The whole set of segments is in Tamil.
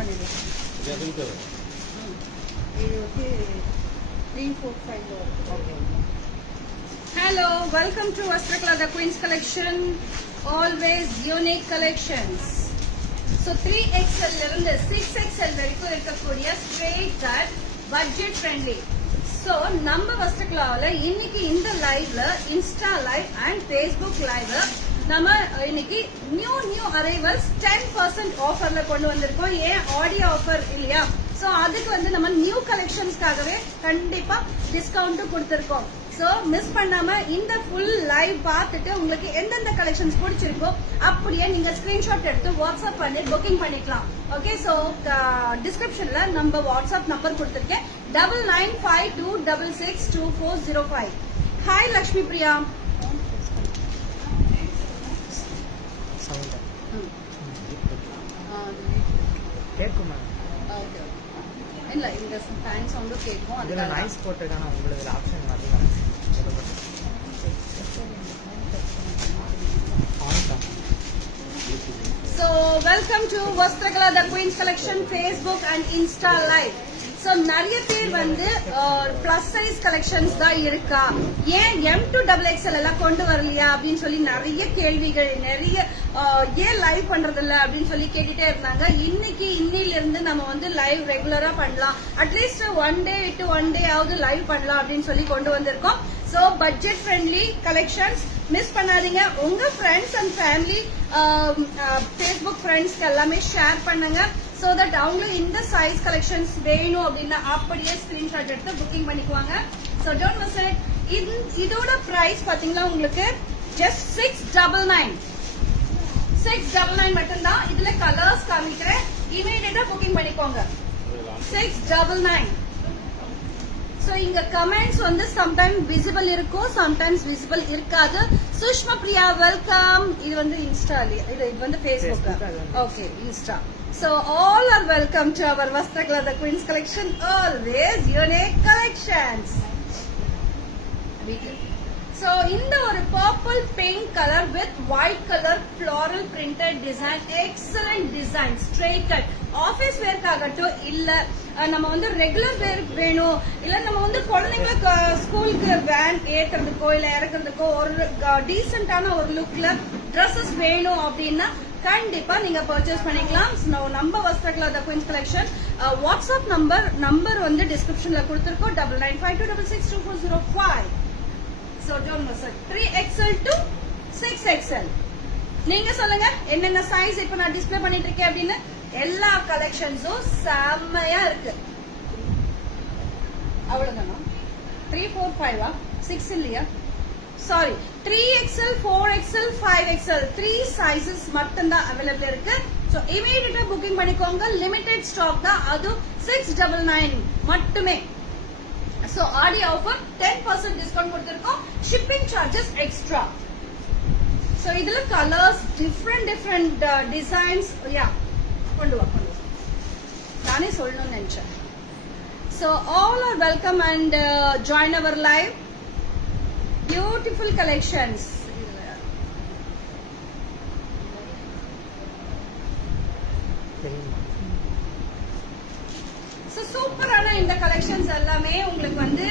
பண்ணிடலாம். இது வந்து 3, 4, 5. Hello, welcome to Vastrikala the Queen's collection. Always unique collections. So 3XL இருந்து 6XL வரைக்கும் இருக்கக்கூடிய straight cut budget friendly. So நம்ம வஸ்ட்ரிகலாவில் இன்னைக்கு இந்த லைவ்ல இன்ஸ்டா லைவ் அண்ட் ஃபேஸ்புக் லைவ்ல நம்ம இன்னைக்கு நியூ அரைவல்ஸ் 10% ஆஃபர்ல கொண்டு வந்திருக்கோம். ஏன் ஆடியோ ஆஃபர் இல்லையா? சோ அதுக்கு வந்து நம்ம நியூ கலெக்ஷன்ஸ்க்காகவே கண்டிப்பா டிஸ்கவுண்ட் கொடுத்திருக்கோம். சோ மிஸ் பண்ணாம இந்த ஃபுல் லைவ் பார்த்துட்டு உங்களுக்கு எந்தெந்த கலெக்ஷன்ஸ் பிடிச்சிருக்கோ அப்படியே நீங்க ஸ்கிரீன்ஷாட் எடுத்து வாட்ஸ்அப் பண்ணி புக்கிங் பண்ணிக்கலாம். ஓகே, சோ டிஸ்கிரிப்ஷன்ல நம்ம வாட்ஸ்அப் நம்பர் கொடுத்திருக்கேன் 9952662405. ஹாய் லக்ஷ்மி பிரியா. கேக்குமா? இல்ல இந்த ஃபேன் சவுண்ட் கேக்கும். அதுல நாய்ஸ் போட்டுட்டானா உங்களுக்கு ஆப்ஷன் வரல. So welcome to Vastrikala the Queen's collection Facebook and Insta live. So நிறைய பேர் வந்து பிளஸ் சைஸ் கலெக்ஷன்ஸ் தான் இருக்கா, ஏன் M2XXL எல்லாம் கொண்டு வரலையா அப்படின்னு சொல்லி நிறைய கேள்விகள், நிறைய ஏன் லைவ் பண்றது இல்ல அப்படின்னு சொல்லி கேட்டுட்டே இருந்தாங்க. இன்னையில இருந்து நம்ம வந்து லைவ் ரெகுலரா பண்ணலாம், அட்லீஸ்ட் 1 day விட்டு 1 day ஆவது லைவ் பண்ணலாம் அப்படின்னு சொல்லி கொண்டு வந்திருக்கோம். So budget friendly collections miss பண்ணாதீங்க. உங்க ஃப்ரெண்ட்ஸ் அண்ட் ஃபேமிலி ஃபேஸ்புக் ஃப்ரெண்ட்ஸ்க்கு எல்லாமே ஷேர் பண்ணுங்க. சோ தட் அவங்களும் இந்த சைஸ் கலெக்ஷன்ஸ் வேணும் அப்படின்னா அப்படியே ஸ்கிரீன்ஷாட் எடுத்து புக்கிங் பண்ணிக்குவாங்க. So don't miss it. இதோட பிரைஸ் பாத்தீங்கன்னா உங்களுக்கு ஜஸ்ட் 699 மட்டும்தான். இதுல கலர்ஸ் காமிக்கிறேன், இமீடியட்டா புக்கிங் பண்ணிக்கோங்க. 699. சோ இங்க கமெண்ட்ஸ் வந்து சம்டைம்ஸ் விசிபிள் இருக்கும், சம்டைம்ஸ் விசிபிள் இருக்காது. சுஷ்மா பிரியா வெல்கம். இது வந்து இன்ஸ்டா, இது வந்து Facebook. Okay, Insta. So all are welcome to our Vastrikala the Queen's collection. Always unique collections. So இந்த ஒரு purple pink color with white color floral printed design, excellent design, straight cut. Office வேர்க்காகட்டும், இல்ல நம்ம வந்து ரெகுலர் வேர் வேணும், இல்ல நம்ம வந்து குழந்தைங்களுக்கு ஸ்கூலுக்கு வேன் ஏத்துறதுக்கோ இல்ல இறக்குறதுக்கோ ஒரு டீசென்டான ஒரு லுக்ல ட்ரெஸ்ஸஸ் வேணும் அப்படின்னா கண்டிப்பா நீங்க பர்ச்சேஸ் பண்ணிக்கலாம். நம்ம Vastrikala the Queen's collection WhatsApp number வந்து டிஸ்கிரிப்ஷன்ல கொடுத்திருக்கோம் 9952662405. So don't miss it. 3XL to 6XL. நீங்க சொல்லுங்க என்னென்ன சைஸ் இப்ப நான் டிஸ்ப்ளே பண்ணிட்டு இருக்கேன் அப்படின்னு. எல்லா கலெக்ஷன்ஸும் செம்மையா இருக்கு. அவ்வளவுதானா? 3, 4, 5 6 இல்லையா? Sorry, 3XL, 4XL, 5XL 3 sizes மட்டும் தான் அவைலபிள் இருக்கு. சோ இமீடியட்டா புக்கிங் பண்ணிக்கோங்க. லிமிடெட் ஸ்டாக் தான், அது 699 மட்டுமே. சோ ஆடி ஆஃபர் 10% டிஸ்கவுண்ட் கொடுத்திருக்கோம். Shipping charges extra. சோ இதுல கலர்ஸ் டிஃபரெண்ட் டிசைன்ஸ் கொண்டு வா நானே சொல்லணும்னு நினைச்சேன். So all are welcome and join our live. Beautiful collections. சூப்பரான இந்த கலெக்ஷன்ஸ் எல்லாமே உங்களுக்கு வந்து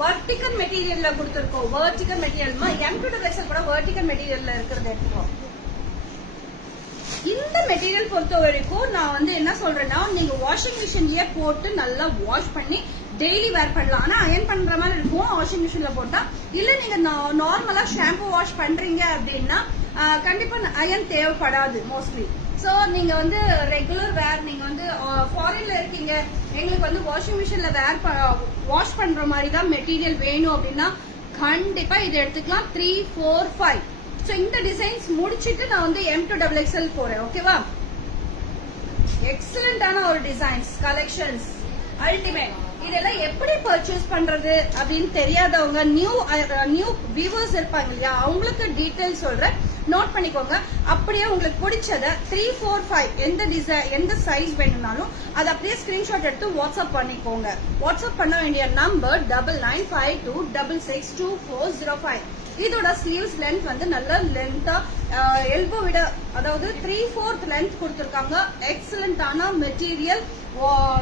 வெர்டிகல் மெட்டீரியல்ல கொடுத்திருக்கோம். வெர்டிகல் மெட்டீரியல் M2XXL கூட வெர்டிகல் மெட்டீரியல்ல இருக்கிறத எடுத்துக்கோம். இந்த மெட்டீரியல் பொறுத்த வரைக்கும் நான் வந்து என்ன சொல்றேன்னா, நீங்க வாஷிங் மிஷின்லயே போட்டு நல்லா வாஷ் பண்ணி டெய்லி வேர் பண்ணலாம். ஆனா அயன் பண்ற மாதிரி இருக்கும் வாஷிங் மிஷின்ல போட்டா. இல்ல நீங்க நார்மலா ஷாம்பு வாஷ் பண்றீங்க அப்படின்னா கண்டிப்பா அயன் தேவைப்படாது மோஸ்ட்லி. சோ நீங்க வந்து ரெகுலர் வேர், நீங்க வந்து ஃபாரின்ல இருக்கீங்க, எங்களுக்கு வந்து வாஷிங் மிஷின்ல வாஷ் பண்ற மாதிரி தான் மெட்டீரியல் வேணும் அப்படின்னா கண்டிப்பா இதை எடுத்துக்கலாம். 3, 4, 5. சோ இந்த டிசைன்ஸ் முடிச்சிட்டு நான் வந்து M2XXL போறேன். ஓகேவா? எக்ஸலண்டான ஒரு டிசைன்ஸ் கலெக்ஷன்ஸ் அல்டிமேட். இதெல்லாம் எப்படி பர்ச்சேஸ் பண்றது அப்படின்னு தெரியாதவங்க, நியூ வியூவர்ஸ் இருப்பாங்க இல்லையா, அவங்களுக்கு டீடைல் சொல்றேன், நோட் பண்ணிக்கோங்க. அப்படியே உங்களுக்கு பிடிச்சத 3, 4, 5 எந்த டிசைன் எந்த சைஸ் வேணும்னாலும் அதை அப்படியே ஸ்கிரீன்ஷாட் எடுத்து வாட்ஸ்அப் பண்ணிக்கோங்க. வாட்ஸ்அப் பண்ண வேண்டிய நம்பர் 9952662405. இதோட ஸ்லீவ்ஸ் லென்த் வந்து நல்ல லென்த்தா எல்போ விட அதாவது 3/4 லென்த் கொடுத்துருக்காங்க. எக்ஸலண்டான மெட்டீரியல்.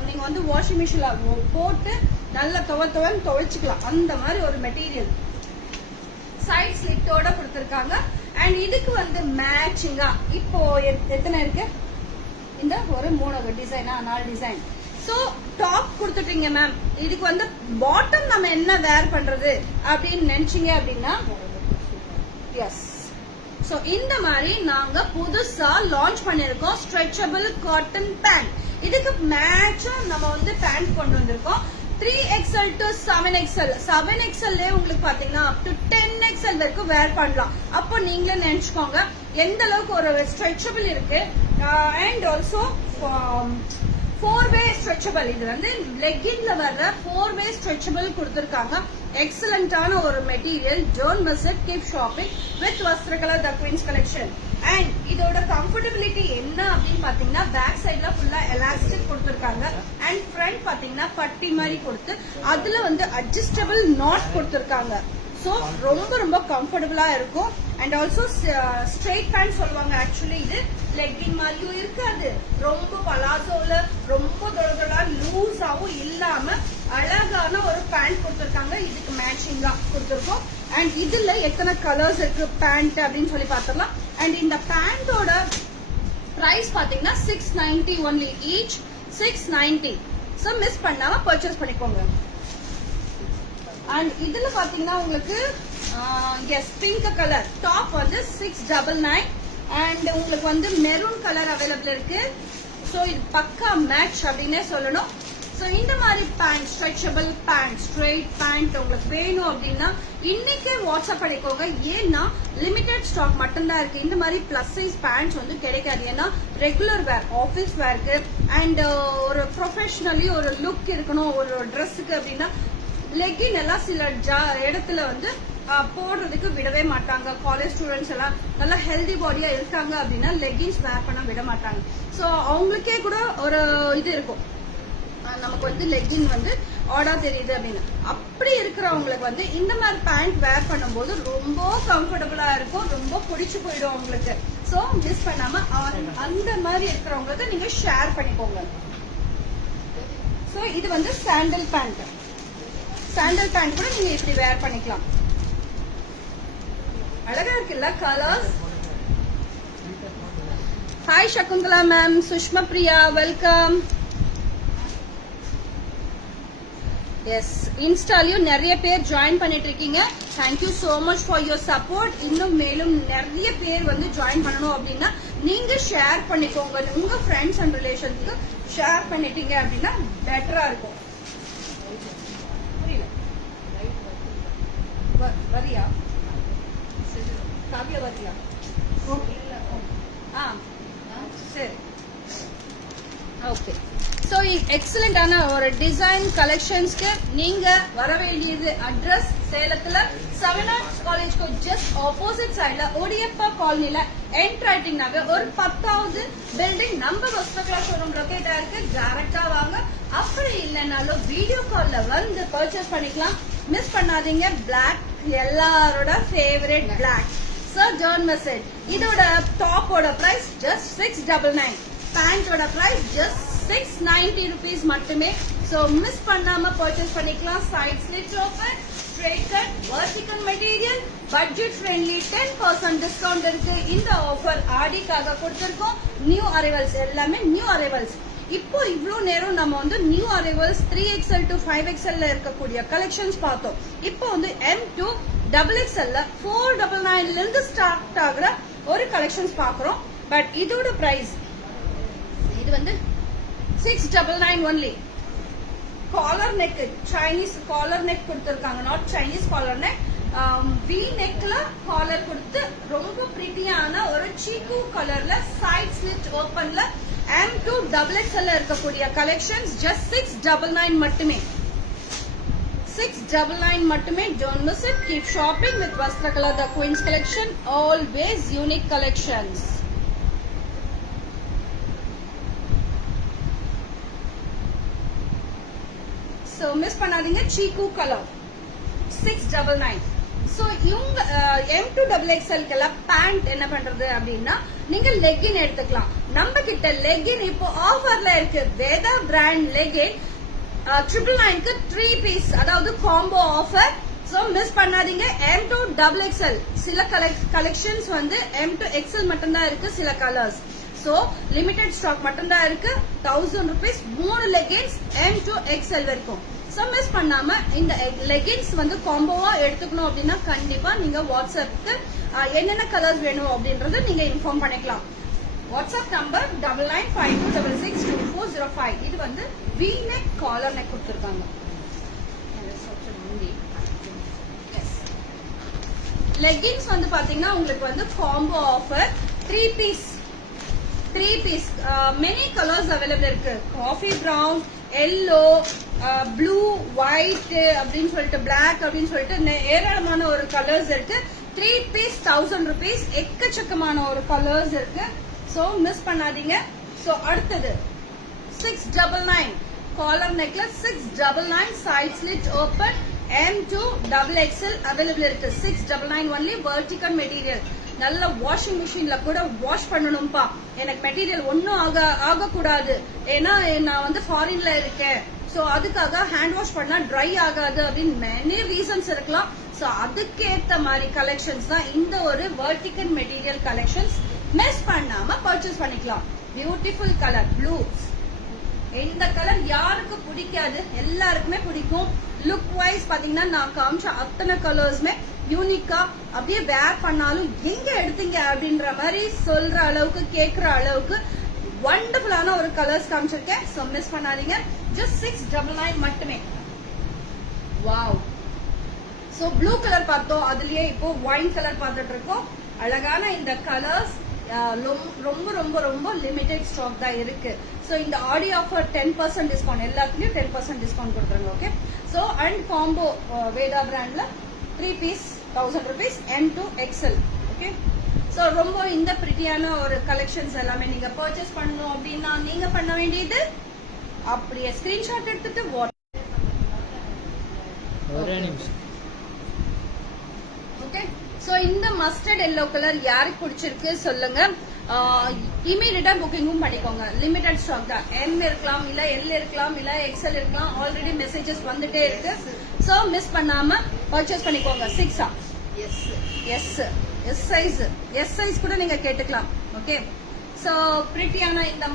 நீங்க வந்து வாஷிங் மிஷின்ல போட்டு நல்லா துவைச்சுக்கலாம் அந்த மாதிரி ஒரு மெட்டீரியல். சைட் ஸ்லிட்டோட கொடுத்துருக்காங்க. அண்ட் இதுக்கு வந்து மேட்சிங்கா இப்போ எத்தனை இருக்கு? இந்த ஒரு 3 டிசைனா 4 டிசைன். சோ டாப் கொடுத்துட்டீங்க மேம். இதுக்கு வந்து பாட்டம் நம்ம என்ன வேர் பண்றது அப்படின்னு நினைச்சீங்க அப்படின்னா எஸ். சோ இந்த மாதிரி நாங்க புதுசா லான்ச் பண்ணிருக்கோம் ஸ்ட்ரெச்சபிள் காட்டன் பேண்ட். இதுக்கு மேட்சா நம்ம வந்து பேண்ட் கொண்டு வந்திருக்கோம். 3XL to 7XL. 7XL உங்களுக்கு பாத்தீங்கன்னா up to 10XL வரைக்கும் வேர் பண்ணலாம். அப்போ நீங்களே நினைச்சுக்கோங்க எந்த அளவுக்கு ஒரு ஸ்ட்ரெச்சபிள் இருக்கு. And also 4-way stretchable. இது வந்து லெக்கின்ல வர்ற 4-way ஸ்ட்ரெச்சபிள் கொடுத்திருக்காங்க. எக்ஸலண்டான ஒரு material. Don't miss it. Keep shopping with Vastrakala the queens collection. And இதோட கம்ஃபர்டபிலிட்டி என்ன அப்படின்னு பாத்தீங்கன்னா பேக் சைட்ல ஃபுல்லா எலாஸ்டிக் கொடுத்திருக்காங்க. அண்ட் ஃப்ரண்ட் பாத்தீங்கன்னா பட்டி மாதிரி கொடுத்து அதுல வந்து அட்ஜஸ்டபிள் நாட் கொடுத்திருக்காங்க. சோ ரொம்ப ரொம்ப கம்ஃபர்டபுளா இருக்கும். அண்ட் ஆல்சோ ஸ்ட்ரெயிட் பேண்ட் சொல்லுவாங்க. ஆக்சுவலி இது லெக்கின் மாதிரியும் இருக்காது, ரொம்ப பலாசோல ரொம்ப தொலைகளா லூஸாவும் இல்லாம அழகான ஒரு பேண்ட் கொடுத்திருக்காங்க. இதுக்கு மேட்சிங்கா கொடுத்திருக்கோம். அண்ட் இதுல எத்தனை கலர்ஸ் இருக்கு பேண்ட் அப்படின்னு சொல்லி பார்த்தோம்னா. அண்ட் இந்த பேண்டோட பிரைஸ் பாத்தீங்கன்னா 690 ஒன்லி. ஈச் 690. சோ மிஸ் பண்ணாம பர்ச்சேஸ் பண்ணிக்கோங்க. அண்ட் இதுல பாத்தீங்கன்னா உங்களுக்கு எஸ் பிங்க் கலர் டாப் வந்து 699. அண்ட் உங்களுக்கு வந்து மெரூன் கலர் அவைலபிள் இருக்கு. சோ இது பக்கா மேட்ச் அப்படின்னே சொல்லணும். சோ இந்த மாதிரி pant stretchable pant straight pant உங்களுக்கு வேணும் அப்படின்னா இன்னைக்கே வாட்ஸ்அப் பண்ணிக்கோங்க. ஏன்னா லிமிடெட் ஸ்டாக் மட்டும்தான் இருக்கு. இந்த மாதிரி பிளஸ் சைஸ் பேண்ட்ஸ் வந்து கிடைக்காது. ஏன்னா ரெகுலர் வேர் ஆபீஸ் வேருக்கு அண்ட் ஒரு ப்ரொஃபஷனலி ஒரு லுக் இருக்கணும் ஒரு ட்ரெஸ்ஸுக்கு அப்படின்னா லெக்கின் எல்லாம் சில இடத்துல வந்து போடுறதுக்கு விடவே மாட்டாங்க. காலேஜ் ஸ்டூடெண்ட்ஸ் எல்லாம் நல்லா ஹெல்தி பாடியா இருக்காங்க அப்படின்னா லெகின்ஸ் வேர் பண்ண விட மாட்டாங்க. சோ அவங்களுக்கே கூட ஒரு இது இருக்கும், நமக்கு வந்து லெகின் வந்து ஆடா தெரியுது அப்படின்னு. அப்படி இருக்கிறவங்களுக்கு வந்து இந்த மாதிரி பேண்ட் வேர் பண்ணும்போது ரொம்ப கம்ஃபர்டபுளா இருக்கும், ரொம்ப பிடிச்சு போயிடும் அவங்களுக்கு. சோ மிஸ் பண்ணாம அந்த மாதிரி இருக்கிறவங்களுக்கு நீங்க ஷேர் பண்ணிக்கோங்க. சோ இது வந்து சாண்டல் பேண்ட். சாண்டல் பேண்ட் கூட நீங்க இப்படி வேர் பண்ணிக்கலாம். அழகா இருக்குல்ல colours. Hi Shakuntala ma'am, Sushma Priya welcome. Yes இன்ஸ்டாலையும் நிறைய பேர் ஜாயின் பண்ணிட்டு இருக்கீங்க. Thank you so much for your support. இன்னும் மேலும் நிறைய பேர் வந்து ஜாயின் பண்ணணும் அப்படின்னா நீங்க ஷேர் பண்ணிக்கோங்க. உங்க ஃப்ரெண்ட்ஸ் அண்ட் ரிலேஷன்ஸ்க்கு ஷேர் பண்ணிட்டீங்க அப்படின்னா பெட்டரா இருக்கும். வரியா காவியா வரியா? சரி ஓகே. ஸோ எக்ஸலண்டான ஒரு டிசைன் கலெக்ஷன்ஸ்க்கு நீங்க வர வேண்டியது அட்ரஸ் சேலத்துல 7 ஆர்ட்ஸ் காலேஜ்க்கு ஜஸ்ட் ஆப்போசிட் சைட்ல ஓடியப்பா காலனில என்டர் ஆயிட்டீங்கன்னாவே ஒரு 10வது பில்டிங் நம்ம வஸ்திரகலா ஷோரூம் லொகேட் ஆயிருக்கு. டைரக்டா வாங்க. அப்படி இல்லைனாலும் வீடியோ கால்ல வந்து பர்ச்சேஸ் பண்ணிக்கலாம். மிஸ் பண்ணாதீங்க. பிளாக் எல்லாரோட ஃபேவரட் பிளாக். சார் ஜான் மெசேஜ். இதோட டாப்போட பிரைஸ் ஜஸ்ட் 699. பேண்டோட பிரைஸ் ஜஸ்ட் 690 rupees மட்டுமே. சோ மிஸ் பண்ணாம பர்ச்சேஸ் பண்ணிக்கலாம். Side slit open, straight cut, vertical material, budget friendly 10% discount இருக்கு. இந்த ஆஃபர் ஆடிக்காக கொடுத்திருக்கோம். நியூ அரைவல்ஸ் எல்லாமே நியூ அரைவல்ஸ். இப்போ இவ்ளோ நேரம் நம்ம வந்து new arrivals 3XL to 5XL இருக்கக்கூடிய கலெக்ஷன்ஸ் பார்த்தோம். இப்போ வந்து M to XXL 499 இருந்து ஸ்டார்ட் ஆகுற ஒரு கலெக்ஷன்ஸ் பாக்குறோம். பட் இதோட பிரைஸ் இது வந்து 699 only. Collar neck, Chinese collar neck கொடுத்திருக்காங்க. Not Chinese collar neck, V நெக்ல காலர் கொடுத்து ரொம்ப பிரிட்டியான ஒரு சீக்கு கலர்ல சைட் ஸ்லிட் ஓபன்ல M to XXL இருக்கக்கூடிய கலெக்ஷன்ஸ் ஜஸ்ட் 699 மட்டுமே. 699 மட்டுமே. Don't miss it. Keep shopping with Vastrakala the Queen's collection. Always unique collections. So miss பண்ணாதீங்க. சீக்கு கலர் 699. சோ இவங்க M2XXL பேண்ட் என்ன பண்றது அப்படின்னா நீங்க லெகின் எடுத்துக்கலாம். நம்ம கிட்ட லெகின் இப்போ ஆஃபர்ல இருக்கு. வேதா பிராண்ட் லெகின் 999க்கு 3 பீஸ், அதாவது காம்போ ஆஃபர். சோ மிஸ் பண்ணாதீங்க. M2XXL சில கலெக்ஷன்ஸ் வந்து M2XL மட்டும் தான் இருக்கு, சில கலர்ஸ். சோ லிமிடெட் ஸ்டாக் மட்டும் தான் இருக்கு. 1000 rupees 3 லெகின்ஸ் M2XL வரைக்கும். சோ மிஸ் பண்ணாம இந்த லெகின்ஸ் வந்து காம்போவா எடுத்துக்கணும் அப்படின்னா கண்டிப்பா நீங்க வாட்ஸ்அப்க்கு என்னென்ன கலர்ஸ் வேணும் அப்படின்றத நீங்க இன்ஃபார்ம் பண்ணிக்கலாம். WhatsApp number 9952662405. இது வந்து V நெக் காலர் நெக் கொடுத்திருக்காங்க. லெகின்ஸ் வந்து பாத்தீங்கன்னா உங்களுக்கு வந்து combo offer 3 piece many colours available இருக்கு. Coffee brown, yellow, blue, white அப்படின்னு சொல்லிட்டு பிளாக் அப்படின்னு சொல்லிட்டு ஏராளமான ஒரு கலர்ஸ் இருக்கு. 3 பீஸ் 1000 rupees. எக்கச்சக்கமான ஒரு கலர்ஸ் இருக்கு. சோ மிஸ் பண்ணாதீங்க. சோ அடுத்தது 699 காலர் நெக்ல 699 side slit open M2XXL available இருக்கு. 699 ஒன்லி. Vertical material. நல்ல வாஷிங் மிஷின்ல கூட வாஷ் பண்ணணும்பா, எனக்கு மெட்டீரியல் ஒன்னும் ஆகக்கூடாது, ஏன்னா நான் வந்து ஃபாரின்ல இருக்கேன், சோ அதுக்காக ஹேண்ட் வாஷ் பண்ணா ட்ரை ஆகாது அப்படின்னு மெனி ரீசன்ஸ் இருக்கலாம். சோ அதுக்கேத்த மாதிரி கலெக்ஷன்ஸ் தான் இந்த ஒரு வெர்டிகல் மெட்டீரியல் கலெக்ஷன்ஸ். மிஸ் பண்ணாம பர்ச்சேஸ் பண்ணிக்கலாம். Beautiful colour blue. இந்த கலர் யாருக்கு பிடிக்காது, எல்லாருக்குமே பிடிக்கும். லுக் வைஸ் பாத்தீங்கன்னா நான் காமிச்ச அத்தனை கலர்ஸ்மே யூனிக்கா அப்படியே வேர் பண்ணாலும் எங்க எடுத்தீங்க அப்படின்ற மாதிரி சொல்ற அளவுக்கு கேக்குற அளவுக்கு வண்டர்ஃபுல்லான ஒரு கலர்ஸ் காமிச்சிருக்கேன். சோ மிஸ் பண்ணாதீங்க. ஜஸ்ட் 699 மட்டுமே. வாவ். சோ ப்ளூ கலர் பார்த்தோம், அதுலயே இப்போ ஒயின் கலர் பார்த்துட்டு இருக்கோம். அழகான இந்த கலர்ஸ் ரொம்ப ரொம்ப ரொம்ப லிமிடெட் ஸ்டாக் தான் இருக்கு. சோ இந்த ஆடி ஆஃபர் 10% டிஸ்கவுண்ட், எல்லாத்துலயும் 10% டிஸ்கவுண்ட் கொடுக்குறாங்க. Okay. So and combo Veda பிராண்ட்ல 3 piece 1000 rupees M2XL. Okay. So ரொம்ப இந்த பிரிட்டியான ஒரு கலெக்ஷன்ஸ் எல்லாமே நீங்க பர்ச்சேஸ் பண்ணணும் அப்படின்னா நீங்க பண்ண வேண்டியது அப்படியே ஸ்கிரீன்ஷாட் எடுத்துட்டு ஓகே. சோ இந்த மஸ்டர்ட் எல்லோ கலர் யாருக்கு பிடிச்சிருக்கு சொல்லுங்க. இமீடியட்டா புக்கிங்கும் பண்ணிக்கோங்க. லிமிடெட் ஸ்டாக் தான். M இருக்கலாம், இல்ல L இருக்கலாம், இல்ல XL இருக்கலாம். ஆல்ரெடி மெசேஜஸ் வந்துட்டே இருக்கு. சோ மிஸ் பண்ணாம பர்ச்சேஸ் பண்ணிக்கோங்க. 6 எஸ் சைஸ் கூட நீங்க கேட்டுக்கலாம். ஓகே. சோ பிரிட்டியான இந்த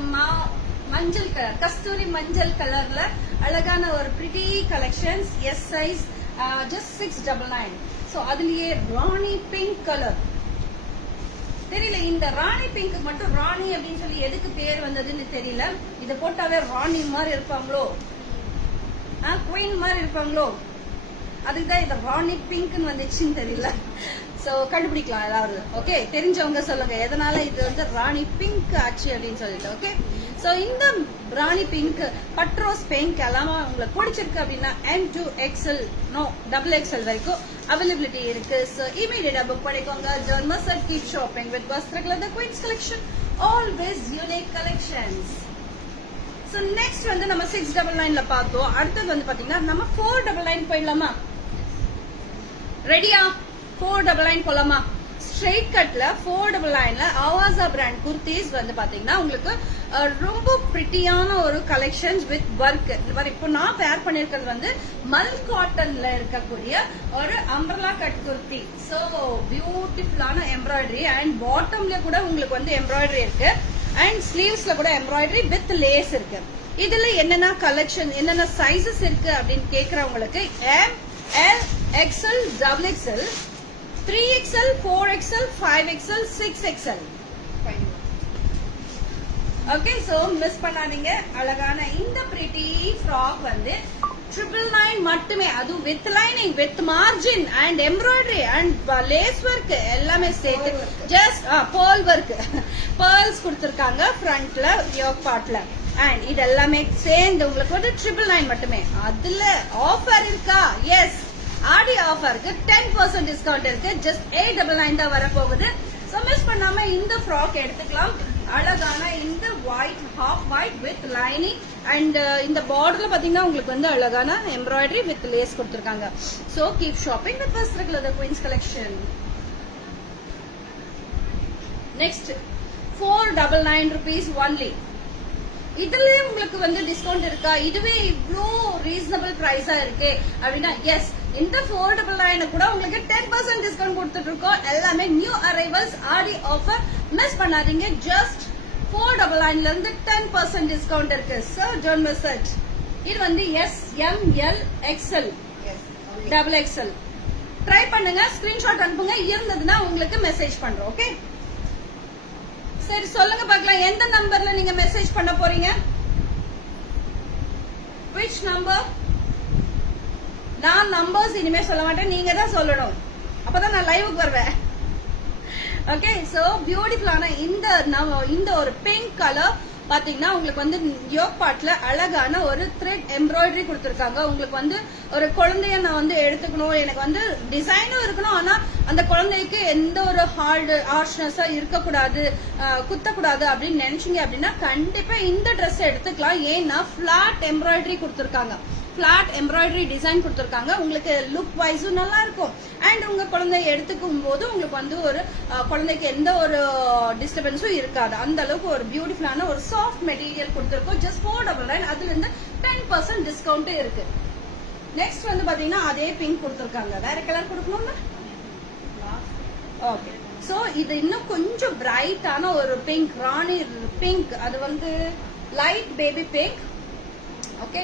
மஞ்சள் கலர், கஸ்தூரி மஞ்சள் கலர்ல அழகான ஒரு pretty collections. S size just 699. So அதுலயே ராணி பிங்க் கலர். தெரியல இந்த ராணி பிங்க் மட்டும் ராணி அப்படின்னு சொல்லி எதுக்கு பேர் வந்ததுன்னு தெரியல. இத போட்டாவே ராணி மாதிரி இருப்பாங்களோ, குயின் மாதிரி இருப்பாங்களோ, அதுக்குதான் இந்த ராணி பிங்க்னு வந்துச்சுன்னு தெரியல. சோ கண்டுபிடிக்கலாம் ஏதாவது. ஓகே. தெரிஞ்சவங்க சொல்லுங்க எதனால இது வந்து ராணி பிங்க் ஆச்சு அப்படின்னு சொல்லிட்டு. ஓகே. சோ இந்த ராணி பிங்க், பட்ரோஸ் பிங்க் எல்லாம் உங்களுக்கு பிடிச்சிருக்கு அப்படின்னா M2XL XXL வரைக்கும் அவைலபிலிட்டி இருக்கு. சோ இமீடியட்டா புக் பண்ணிக்கோங்க. Don't miss it. Keep shopping with Vastragala the Queen's collection. Always unique collections. So next வந்து நம்ம 699ல பார்த்தோம். அடுத்தது வந்து பாத்தீங்கன்னா நம்ம 499 போயிடலாமா? ரெடியா? 499 போலாமா? ஸ்ட்ரெயிட் கட்ல 499ல ஆவாசா பிராண்ட் குர்த்திஸ் வந்து பாத்தீங்கன்னா உங்களுக்கு ரொம்ப பிரிட்டியான ஒரு கலெக்ஷன்ஸ் வித் ஒர்க். இப்போ நான் பேர் பண்ணிருக்கிறது வந்து மல் காட்டன்ல இருக்கக்கூடிய ஒரு அம்பர்லா கட் குர்த்தி. சோ பியூட்டிஃபுல்லான எம்ப்ராய்டரி அண்ட் பாட்டம்ல கூட உங்களுக்கு வந்து எம்ப்ராய்டரி இருக்கு அண்ட் ஸ்லீவ்ஸ்ல கூட எம்ப்ராய்டரி வித் லேஸ் இருக்கு. இதுல என்னென்ன கலெக்ஷன், என்னென்ன சைசஸ் இருக்கு அப்படின்னு கேக்குறவங்களுக்கு M, L, XL, XXL, 3XL, 4XL, 5XL, 6XL. Okay. So miss பண்ணாதீங்க. அழகான இந்த பிரிட்டி ஃப்ராக் வந்து 999 மட்டுமே. அதுவும் with lining, with margin and embroidery and lace work எல்லாமே சேர்த்து ஜஸ்ட் பேர்ல் ஒர்க், பேர்ல்ஸ் கொடுத்திருக்காங்க ஃப்ரண்ட்ல யோக் பார்ட்ல. அண்ட் இது எல்லாமே சேர்ந்து உங்களுக்கு வந்து 999 மட்டுமே. அதுல ஆஃபர் இருக்கா? எஸ், ஆடி ஆஃபருக்கு 10% டிஸ்கவுண்ட் இருக்கு. ஜஸ்ட் 899 தான் வரப்போகுது. சோ மிஸ் பண்ணாம இந்த ஃப்ராக் எடுத்துக்கலாம். அழகான இந்த white, half white with lining and இந்த borderல பாத்தீங்கன்னா உங்களுக்கு வந்து அழகான embroidery with lace கொடுத்திருக்காங்க. So keep shopping with Vastragala the Queen's collection. Next 499 rupees only. இதுலயே உங்களுக்கு வந்து டிஸ்கவுண்ட் இருக்கா? இதுவே இவ்ளோ ரீசனபிள் பிரைஸா இருக்கு அப்படின்னா எஸ், இந்த 499 கூட உங்களுக்கு 10% டிஸ்கவுண்ட் கொடுத்துட்டு இருக்கோம். எல்லாமே new arrivals Aadi offer, miss பண்ணாதீங்க. ஜஸ்ட் 499 இருந்து 10% டிஸ்கவுண்ட் இருக்கு. So don't miss it. இது வந்து S, M, L, XL, double XL. Try பண்ணுங்க, ஸ்கிரீன்ஷாட் அனுப்புங்க, இருந்ததுன்னா உங்களுக்கு மெசேஜ் பண்றோம். ஓகே, சரி சொல்லுங்க பார்க்கலாம், எந்த நம்பர்ல நீங்க மெசேஜ் பண்ண போறீங்க? which number? நான் நம்பர்ஸ் இனிமே சொல்ல மாட்டேன், நீங்க தான் சொல்லணும், அப்பதான் நான் லைவுக்கு வருவேன். ஓகே, சோ பியூட்டிஃபுல்லான இந்த ஒரு பிங்க் கலர் பாத்தீங்கன்னா உங்களுக்கு வந்து யோக் பார்ட்ல அழகான ஒரு த்ரெட் எம்ப்ராய்டரி கொடுத்திருக்காங்க. உங்களுக்கு வந்து ஒரு குழந்தைய நான் வந்து எடுத்துக்கணும், எனக்கு வந்து டிசைனும் இருக்கணும், ஆனா அந்த குழந்தைக்கு எந்த ஒரு ஹார்ஷ்னஸா இருக்கக்கூடாது, குத்தக்கூடாது அப்படின்னு நினைச்சீங்க அப்படின்னா கண்டிப்பா இந்த ட்ரெஸ் எடுத்துக்கலாம். ஏன்னா பிளாட் எம்ப்ராய்டரி கொடுத்திருக்காங்க, பிளாட் எம்ப்ராய்டரி டிசைன் கொடுத்திருக்காங்க. உங்களுக்கு லுக் வைஸும் நல்லா இருக்கும் அண்ட் உங்க குழந்தைய எடுத்துக்கும் போது உங்களுக்கு வந்து ஒரு குழந்தைக்கு எந்த ஒரு டிஸ்டர்பன்ஸும் இருக்காது. அந்த அளவுக்கு ஒரு பியூட்டிஃபுல்லான ஒரு சாஃப்ட் மெட்டீரியல் கொடுத்திருக்கோம். ஜஸ்ட் 499, அதுல இருந்து 10% டிஸ்கவுண்ட் இருக்கு. நெக்ஸ்ட் வந்து பாத்தீங்கன்னா அதே பிங்க் கொடுத்திருக்காங்க. வேற கலர் கொடுக்கணும்னா ஓகே. சோ இது இன்னும் கொஞ்சம் பிரைட்டான ஒரு பிங்க், ராணி பிங்க், அது வந்து light baby pink. Okay,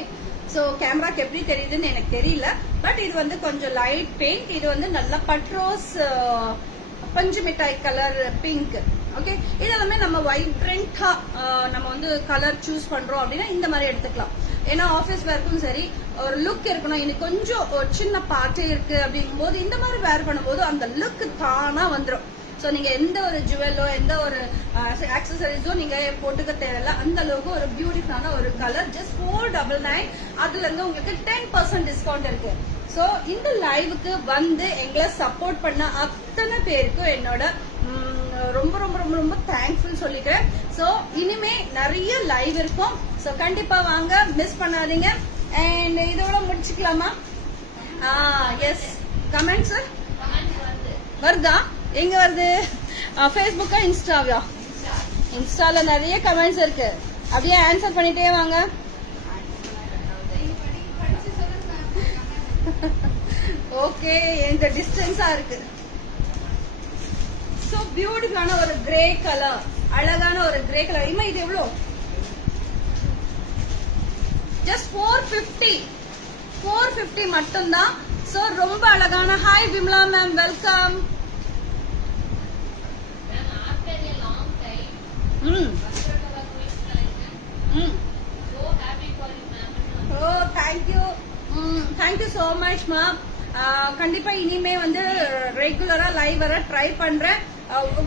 so கேமராக்கு எப்படி தெரியுதுன்னு எனக்கு தெரியல, பட் இது வந்து கொஞ்சம் லைட் பிங்க். இது வந்து நல்ல பட்ரோஸ் பஞ்சு மிட்டாய் கலர் பிங்க். ஓகே, இதெல்லாமே நம்ம வைப்ரண்டா நம்ம வந்து கலர் சூஸ் பண்றோம் அப்படின்னா இந்த மாதிரி எடுத்துக்கலாம். ஏன்னா ஆபீஸ் வேர்க்கும் சரி ஒரு லுக் இருக்கணும், இன்னைக்கு கொஞ்சம் ஒரு சின்ன பார்ட்டி இருக்கு அப்படிங்கும் போது இந்த மாதிரி வேர் பண்ணும்போது அந்த லுக் தானா வந்துடும். சோ நீங்க எந்த ஒரு ஜுவலோ எந்த ஒரு ஆக்சசரிஸோ நீங்க போட்டுக்க தேவையில்ல, அந்த அளவுக்கு ஒரு பியூட்டிஃபுல்லான ஒரு கலர். ஜஸ்ட் 499, அதுல இருந்து உங்களுக்கு 10% டிஸ்கவுண்ட் இருக்கு. சோ இந்த லைவுக்கு வந்து எங்களை சப்போர்ட் பண்ண அத்தனை பேருக்கும் என்னோட ரொம்ப ரொம்ப ரொம்ப ரொம்ப தேங்க்ஃபுல் சொல்லிக்கிறேன். சோ இனிமே நிறைய லைவ் இருக்கும். சோ கண்டிப்பா வாங்க, மிஸ் பண்ணாதீங்க. அண்ட் இதோட முடிச்சுக்கலாமா? எஸ், கமெண்ட்ஸ் வருதா? எங்க வருது? ஃபேஸ்புக்கா இன்ஸ்டாவியா? இன்ஸ்டால நிறைய கமெண்ட்ஸ் இருக்கு, அப்படியே ஆன்சர் பண்ணிட்டே வாங்க. ஓகே, இந்த டிஸ்டன்ஸா இருக்கு. சோ பியூட்டிஃபுல்லான ஒரு கிரே கலர், அழகான ஒரு கிரே கலர். இம்மா இது எவ்வளவு? ஜஸ்ட் 450 மட்டும்தான். சோ ரொம்ப அழகான. Hi Vimala ma'am, welcome. Thank you so much ma'am. கண்டிப்பா இனிமே வந்து ரெகுலரா லைவ் வர ட்ரை பண்றேன்.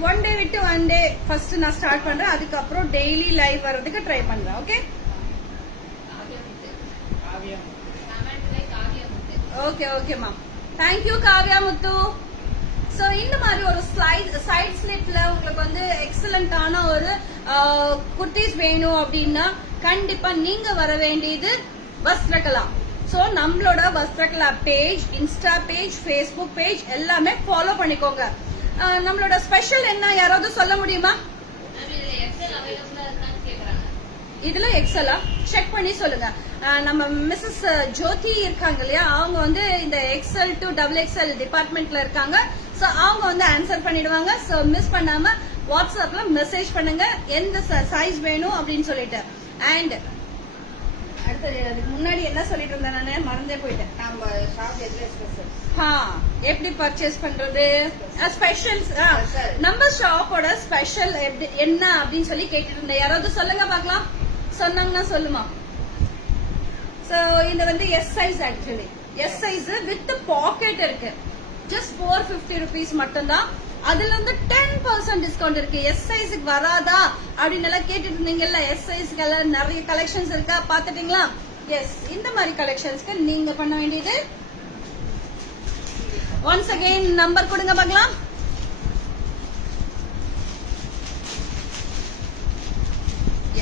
ஒன் டே விட்டு ஒன் டே ஃபர்ஸ்ட் நான் ஸ்டார்ட் பண்றேன், அதுக்கப்புறம் டெய்லி லைவ் வர்றதுக்கு ட்ரை பண்றேன். Okay okay okay ma'am, thank you Kavya Muthu. So இந்த மாதிரி ஒரு சைட் ஸ்லிப்ல உங்களுக்கு வந்து எக்ஸலண்டான ஒரு குர்த்திஸ் வேணும் அப்படின்னா கண்டிப்பா நீங்க வர வேண்டியது வஸ்திரகலா. சோ நம்மளோட Vastrakala page, Insta page, Facebook page எல்லாமே ஃபாலோ பண்ணிக்கோங்க. நம்மளோட ஸ்பெஷல் என்ன யாராவது சொல்ல முடியுமா? இதுல எக்ஸலா செக் பண்ணி சொல்லுங்க. நம்ம மிஸ்ஸஸ் ஜோதி இருக்காங்க இல்லையா, அவங்க வந்து இந்த எக்ஸ்எல் டு டபுள் எக்ஸ்எல் டிபார்ட்மெண்ட்ல இருக்காங்க. சோ அவங்க வந்து ஆன்சர் பண்ணிடுவாங்க. சோ மிஸ் பண்ணாம வாட்ஸ்அப்ல மெசேஜ் பண்ணுங்க எந்த சைஸ் வேணும் அப்படின்னு சொல்லிட்டு. அண்ட் அடுத்தது அதுக்கு முன்னாடி என்ன சொல்லிட்டு இருந்தேன், நானே மறந்தே போயிட்டேன். நம்ம ஷாப் எப்படி பர்ச்சேஸ் பண்றது, ஸ்பெஷல்ஸ், நம்ம ஷாப்போட ஸ்பெஷல் என்ன அப்படின்னு சொல்லி கேட்டுட்டு இருந்தேன். யாராவது சொல்லுங்க பாக்கலாம், சொன்னாங்கன்னா சொல்லுமா. சோ இது வந்து S size, actually S size with pocket இருக்கு. ஜஸ்ட் 450 rupees மட்டும்தான். அதுல இருந்து 10% டிஸ்கவுண்ட் இருக்கு. எஸ் சைஸுக்கு வராதா அப்படின்னு எல்லாம் கேட்டுட்டு இருந்தீங்கல்ல, எஸ் சைஸ்க்கு எல்லாம் நிறைய கலெக்ஷன்ஸ் இருக்கா, பாத்துட்டீங்களா? எஸ், இந்த மாதிரி கலெக்ஷன்ஸ்க்கு நீங்க பண்ண வேண்டியது ஒன்ஸ் அகைன் நம்பர் கொடுங்க பார்க்கலாம்.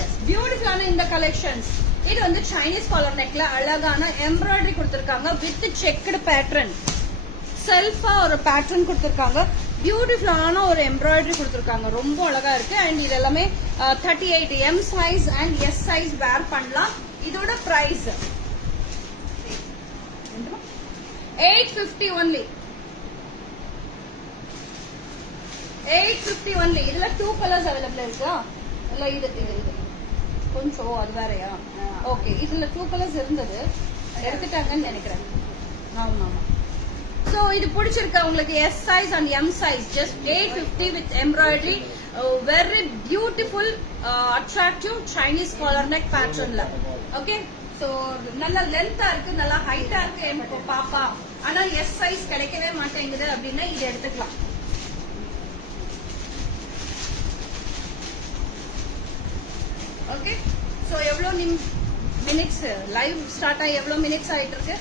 எஸ், பியூட்டிஃபுல்லான இந்த கலெக்ஷன்ஸ். இது வந்து சைனீஸ் காலர் நெக்ல அழகான எம்ப்ராய்டரி கொடுத்திருக்காங்க வித் செக்குடு பேட்டர்ன். செல்ஃபா ஒரு பேட்டர்ன் கொடுத்திருக்காங்க. பியூட்டிஃபுல்லான ஒரு எம்ப்ராய்டரி கொடுத்திருக்காங்க. ரொம்ப அழகா இருக்கு. அண்ட் இது எல்லாமே 38 M size and S size wear பண்ணலாம். இதோட பிரைஸ் 850 only. 850 only. இதுல 2 கலர்ஸ் அவைலபிள் இருக்கா? இல்ல இது கொஞ்சம் அது வேறயா? ஓகே, இதுல 2 கலர்ஸ் இருந்தது, எடுத்துட்டாங்கன்னு நினைக்கிறேன். ஆமா. சோ இது பிடிச்சிருக்கா உங்களுக்கு? S size and M size just 850 with embroidery. Very beautiful attractive Chinese collar neck பேட்டர்ன்ல. ஓகே, சோ நல்ல லென்த்தா இருக்கு, நல்லா ஹைட்டா இருக்கு எனக்கு பாப்பா. ஆனா எஸ் சைஸ் கிடைக்கவே மாட்டேங்குது அப்படின்னா இது எடுத்துக்கலாம். ஓகே, சோ எவ்வளவு மினிட்ஸ் லைவ் ஸ்டார்ட் ஆகி எவ்வளவு மினிட்ஸ் ஆயிட்டு இருக்கு?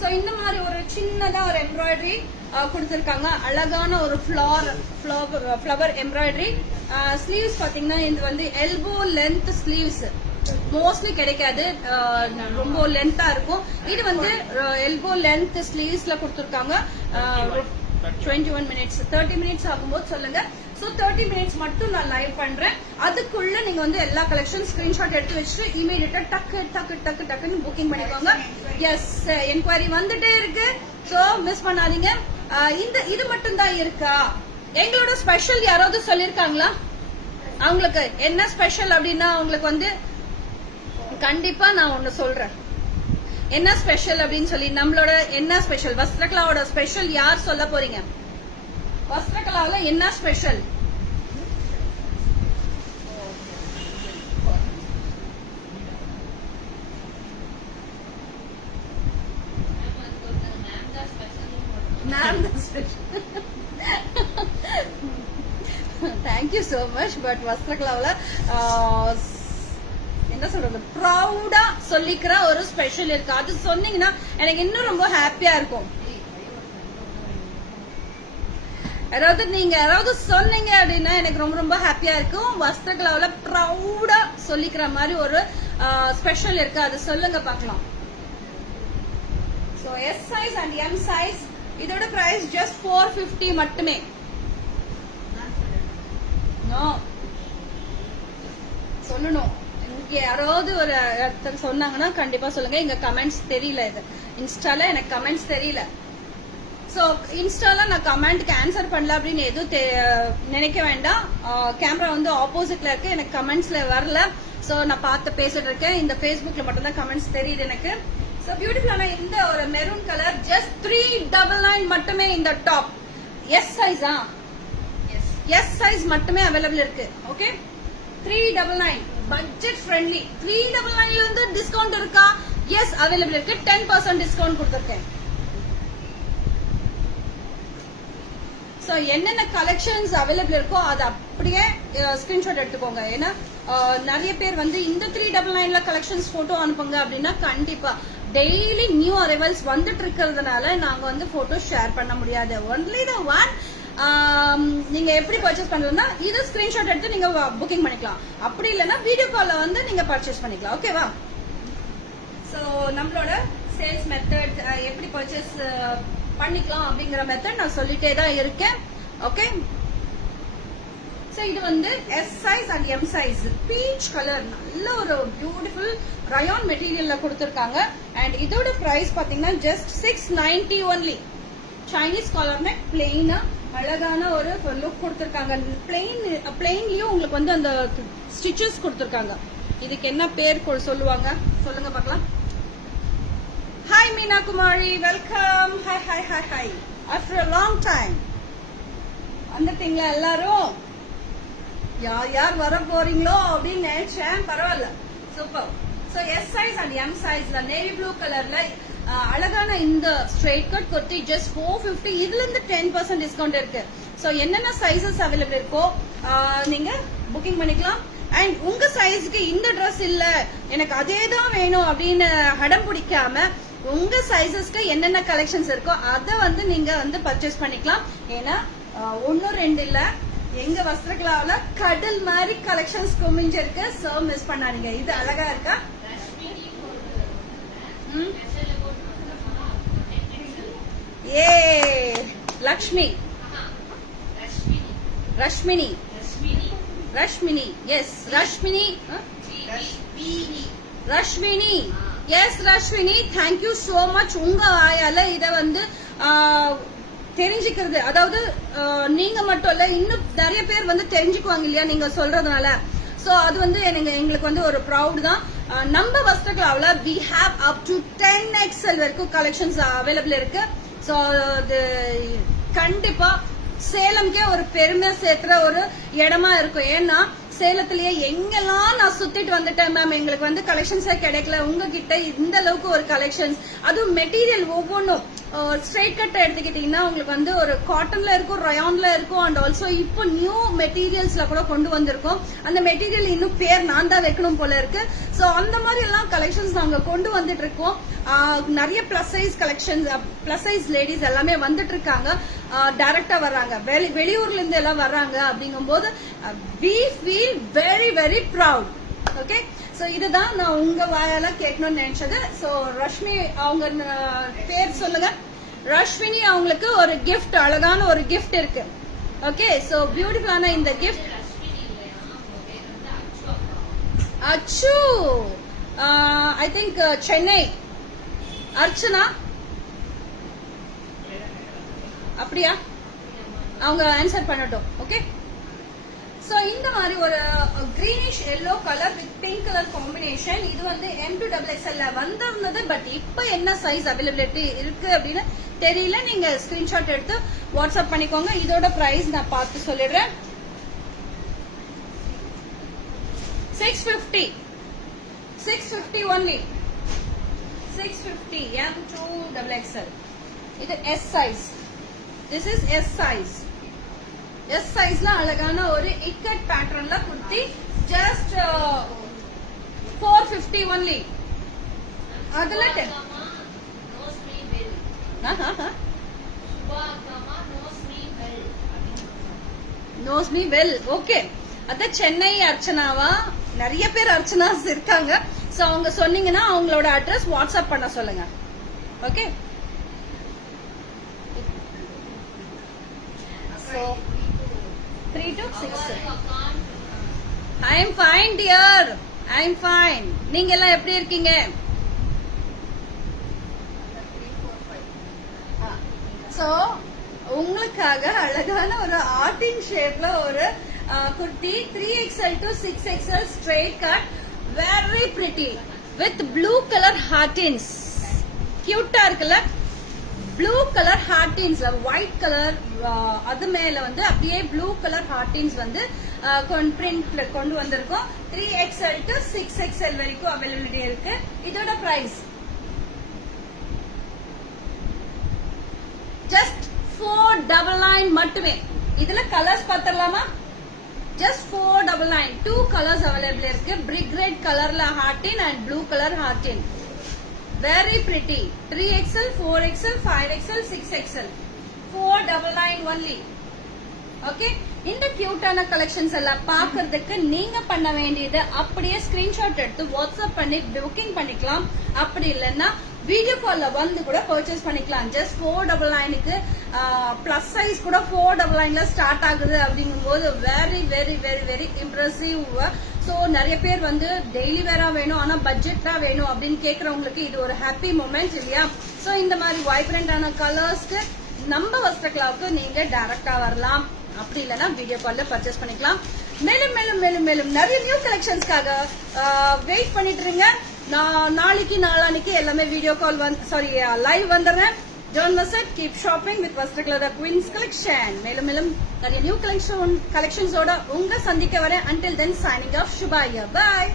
சோ இந்த மாதிரி ஒரு சின்னதா ஒரு எம்ப்ராய்டரி கொடுத்திருக்காங்க. அழகான ஒரு ஃபிளவர் எம்ப்ராய்டரி. ஸ்லீவ்ஸ் பாத்தீங்கன்னா இது வந்து எல்போ லென்த் ஸ்லீவ்ஸ். மோஸ்ட்லி கிடைக்காது, ரொம்ப லென்த்தா இருக்கும். இது வந்து எல்போ லென்த் ஸ்லீவ்ஸ்ல கொடுத்திருக்காங்க. 21 மினிட்ஸ் 30 மினிட்ஸ் ஆகும்போது சொல்லுங்க. சோ 30 மினிட்ஸ் மட்டும் நான் லைவ் பண்றேன். அதுக்குள்ள நீங்க வந்து எல்லா கலெக்ஷன் ஸ்கிரீன்ஷாட் எடுத்து வச்சுட்டு இமீடியட்டா டக்குன்னு புக்கிங் பண்ணிக்கோங்க. எஸ், என்கொயரி வந்துட்டே இருக்கு. சோ மிஸ் பண்ணாதீங்க. இது மட்டும் தான் இருக்கா? எங்களோட ஸ்பெஷல் யாராவது சொல்லிருக்காங்களா? அவங்களுக்கு என்ன ஸ்பெஷல் அப்படின்னா அவங்களுக்கு வந்து கண்டிப்பா நான் ஒண்ணு சொல்றேன். என்ன ஸ்பெஷல் அப்படின்னு சொல்லி நம்மளோட என்ன ஸ்பெஷல்? வஸ்திரகலாவோட ஸ்பெஷல் யார் சொல்ல போறீங்க? வஸ்திரகலாவில் என்ன special? Thank you so much. But வஸ்திரகலாவில் என்ன சொல்றது, ப்ரௌடா சொல்லிக்கிற ஒரு ஸ்பெஷல் இருக்கு. அது சொன்னீங்கன்னா எனக்கு இன்னும் ரொம்ப ஹாப்பியா இருக்கும். அதாவது நீங்க யாராவது சொன்னீங்க அப்படின்னா எனக்கு ரொம்ப ரொம்ப ஹாப்பியா இருக்கும். வஸ்திரகலாவில் ப்ரௌடா சொல்லிக்கிற மாதிரி ஒரு ஸ்பெஷல் இருக்கு. அது சொல்லுங்க பார்க்கலாம். So yes size and M size. இதோட பிரைஸ் ஜஸ்ட் 450 மட்டுமே. சொல்லணும், யாராவது ஒரு இடத்துல சொன்னாங்கன்னா கண்டிப்பா சொல்லுங்க. எங்க கமெண்ட்ஸ் தெரியல, இது இன்ஸ்டால எனக்கு கமெண்ட்ஸ் தெரியல. சோ இன்ஸ்டால நான் கமெண்ட்க்கு ஆன்சர் பண்ணல அப்படின்னு எதுவும் நினைக்க வேண்டாம். கேமரா வந்து ஆப்போசிட்ல இருக்கு, எனக்கு கமெண்ட்ஸ்ல வரல. சோ நான் பார்த்து பேசிட்டு இருக்கேன். இந்த Facebookல மட்டும் தான் கமெண்ட்ஸ் தெரியுது எனக்கு. சோ பியூட்டிஃபுல்லான இந்த ஒரு மெரூன் கலர் ஜஸ்ட் 399 மட்டுமே. இந்த டாப் எஸ் சைஸா? எஸ் சைஸ் மட்டுமே அவைலபிள் இருக்கு. Okay, 399 budget friendly. 399ல இருந்து டிஸ்கவுண்ட் இருக்கா? எஸ், அவைலபிள் இருக்கு. 10% டிஸ்கவுண்ட் கொடுத்திருக்கேன். சோ என்னென்ன கலெக்ஷன்ஸ் அவைலபிள் இருக்கோ அது அப்படியே ஸ்கிரீன்ஷாட் எடுத்துக்கோங்க. ஏன்னா நிறைய பேர் வந்து இந்த 399ல கலெக்ஷன்ஸ் போட்டோ அனுப்புங்க அப்படின்னா கண்டிப்பா டெய்லி நியூ அரைவல்ஸ் வந்துட்டு இருக்கிறதுனால நாங்க வந்து போட்டோ ஷேர் பண்ண முடியாது. Only the one. நீங்க எப்படி பர்ச்சேஸ் பண்றதுன்னா இது ஸ்கிரீன்ஷாட் எடுத்து நீங்க புக்கிங் பண்ணிக்கலாம். அப்படி இல்லைன்னா வீடியோ கால்ல வந்து நீங்க பர்ச்சேஸ் பண்ணிக்கலாம். ஓகேவா? சோ நம்மளோட சேல்ஸ் மெத்தட் எப்படி பர்ச்சேஸ் பண்ணிக்கலாம் அப்படிங்கிற மெத்தட் நான் சொல்லிட்டே தான் இருக்கேன். ஓகே, சோ இது வந்து S size and M size. Peach colour, நல்ல ஒரு பியூட்டிஃபுல் ரயான் மெட்டீரியல்ல கொடுத்திருக்காங்க. அண்ட் இதோட பிரைஸ் பாத்தீங்கன்னா just 690 only. Chinese collar neck, பிளெயினா அழகான ஒரு லுக் கொடுத்திருக்காங்க. பிளெயின்லயும் உங்களுக்கு வந்து அந்த ஸ்டிச்சஸ் கொடுத்திருக்காங்க. இதுக்கு என்ன பேர் சொல்லுவாங்க சொல்லுங்க பார்க்கலாம். Hi Meena Kumari, welcome. Hi hi hi hi. After a long time வந்துட்டீங்களா எல்லாரும்? யார் யார் வர போறீங்களோ அப்படின்னு நினைச்சேன். பரவாயில்ல, super. So yes size and M சைஸ்ல நேவி ப்ளூ கலர்ல அழகான இந்த ஸ்ட்ரெயிட் கட் குர்த்தி ஜஸ்ட் 450. இதுல இருந்து 10% டிஸ்கவுண்ட் இருக்கு. சோ என்னென்ன சைசஸ் அவைலபிள் இருக்கோ நீங்க புக்கிங் பண்ணிக்கலாம். அண்ட் உங்க சைஸ்க்கு இந்த ட்ரெஸ் இல்ல எனக்கு அதே தான் வேணும் அப்படின்னு அடம் பிடிக்காம உங்க சைசஸ்க்கு என்னென்ன கலெக்ஷன்ஸ் இருக்கோ அதை வந்து நீங்க வந்து பர்ச்சேஸ் பண்ணிக்கலாம். ஏன்னா 1 2 இல்ல எங்க வஸ்திரகலாவில கடல் மாதிரி கலெக்ஷன்ஸ் குமிஞ்சிருக்கு. சோ மிஸ் பண்ணாதீங்க. இது அழகா இருக்கா? ஏ Lakshmi Rashmini Rashmini yes Rashmini Rashmini yes Rashmini thank you so much. உங்க வாயால இத வந்து தெரிஞ்சுக்கிறது, அதாவது நீங்க மட்டும் இல்ல இன்னும் நிறைய பேர் வந்து தெரிஞ்சுக்குவாங்க இல்லையா நீங்க சொல்றதுனால. சோ அது வந்து எங்களுக்கு வந்து ஒரு ப்ரௌட் தான். நம்ம வஸ்திரகலாவில we have up to 10XL வரைக்கும் கலெக்ஷன்ஸ் அவைலபிள் இருக்கு. சோ அது கண்டிப்பா சேலம்கே ஒரு பெருமை சேர்த்துற ஒரு இடமா இருக்கும். ஏன்னா சேலத்திலேயே எங்கெல்லாம் நான் சுத்திட்டு வந்துட்டேன் மேம், எங்களுக்கு வந்து கலெக்ஷன்ஸே கிடைக்கல. உங்ககிட்ட இந்த அளவுக்கு ஒரு கலெக்ஷன்ஸ், அதுவும் மெட்டீரியல் ஒவ்வொன்றும் ஸ்ட்ரெயிட் கட் எடுத்துக்கிட்டீங்கன்னா உங்களுக்கு வந்து ஒரு காட்டன்ல இருக்கும், ரயான்ல இருக்கும், அண்ட் ஆல்சோ இப்போ நியூ மெட்டீரியல்ஸ்ல கூட கொண்டு வந்திருக்கோம். அந்த மெட்டீரியல் இன்னும் பேர் நான் தான் வைக்கணும் போல இருக்கு. சோ அந்த மாதிரி எல்லாம் கலெக்ஷன்ஸ் நாங்க கொண்டு வந்துட்டு இருக்கோம். நிறைய plus size collections, plus size ladies எல்லாமே வந்துட்டு இருக்காங்க. டைரக்டா வர்றாங்க, வெளியூர்ல இருந்து எல்லாம் வர்றாங்க. அப்படிங்கும் போது we feel very very proud. Okay, so இதுதான் நான் உங்க வாயால கேட்கணும்னு நினைச்சது. சோ ரஷ்மி அவங்க பேர் சொல்லுங்க. ரஷ்மினி அவங்களுக்கு ஒரு gift, அழகான ஒரு gift இருக்கு. ஓகே, சோ பியூட்டிஃபுல்லான இந்த gift. அச்சு ஐ திங்க் சென்னை அர்ச்சனா, அப்படியா? அவங்க ஆன்சர் பண்ணட்டும். ஓகே, சோ இந்த மாதிரி ஒரு greenish yellow colour with pink colour combination. இது வந்து M2XXL வந்திருந்தது. பட் இப்ப என்ன சைஸ் அவைலபிலிட்டி இருக்கு அப்படின்னு தெரியல. நீங்க ஸ்கிரீன்ஷாட் எடுத்து வாட்ஸ்அப் பண்ணிக்கோங்க. இதோட பிரைஸ் நான் பார்த்து சொல்லிடுறேன். 650 only. 650 M2XXL. இது S size. This is S size. S sizeல அழகான ஒரு இக்கட் பேட்டர்ன்ல குர்த்தி. Just 450 only. அதுல knows me well. ஓகே, அத சென்னை அர்ச்சனாவா? நிறைய பேர் அர்ச்சனாஸ் இருக்காங்க. சோ அவங்க சொன்னீங்கன்னா அவங்களோட அட்ரஸ் வாட்ஸ்அப் பண்ண சொல்லுங்க. Okay, so 3 to 6. I am fine dear, I am fine. நீங்க எல்லாம் எப்படி இருக்கீங்க? சோ உங்களுக்காக அழகான ஒரு ஆர்டின் ஷேப்ல ஒரு kurti 3XL to 6XL straight cut, very pretty with blue color heartins. கியூட்டா இருக்குல்ல? ப்ளூ கலர் ஹார்டின்ஸ், ஒயிட் கலர் அது மேல வந்து அப்படியே ப்ளூ கலர் ஹார்டின்ஸ் வந்து பிரிண்ட்ல கொண்டு வந்திருக்கோம். 3XL to 6XL வரைக்கும் அவைலபிலிட்டி இருக்கு. இதோட பிரைஸ் ஜஸ்ட் 499 மட்டுமே. இதுல கலர்ஸ் பாத்திரலாமா? ஜஸ்ட் 499. 2 கலர்ஸ் அவைலபிள் இருக்கு. பிரிக் ரெட் கலர்ல heart and blue colour heart. Very pretty. 3XL, 4XL, 5XL, 6XL. 499 only. Okay. இந்த கியூட்டான கலெக்ஷன்ஸ் எல்லாம் பாக்குறதுக்கு நீங்க பண்ண வேண்டியது அப்படியே ஸ்கிரீன்ஷாட் எடுத்து வாட்ஸ்அப் பண்ணி புக்கிங் பண்ணிக்கலாம். அப்படி இல்லைன்னா வீடியோ கால்ல வந்து கூட பர்ச்சேஸ் பண்ணிக்கலாம். ஜஸ்ட் 499க்கு பிளஸ் சைஸ் கூட 499ல ஸ்டார்ட் ஆகுது. அப்படிங்கும் போது very very very very impressive. So நிறைய பேர் வந்து டெய்லி வேரா வேணும், ஆனா பட்ஜெட்டா வேணும் அப்படின்னு கேக்குறவங்களுக்கு இது ஒரு ஹாப்பி மூமெண்ட் இல்லையா? சோ இந்த மாதிரி வைப்ரண்டான கலர்ஸ்க்கு நம்ம வஸ்திரகலாவுக்கு நீங்க டைரக்டா வரலாம். அப்படி இல்லைன்னா வீடியோ கால்ல பர்ச்சேஸ் பண்ணிக்கலாம். மேலும் மேலும் மேலும் மேலும் நிறைய நியூ கலெக்ஷன்ஸ்க்காக வெயிட் பண்ணிட்டு இருங்க. நான் நாளைக்கு நாளானிக்கு எல்லாமே வீடியோ கால் லைவ் வந்துடுறேன். Don't miss it. Keep shopping with Vastragala the Queen's collection. மேலும் மேலும் நிறைய நியூ கலெக்ஷன்ஸோட உங்க சந்திக்க வரேன். Until then, signing off. Shubhaya. Bye.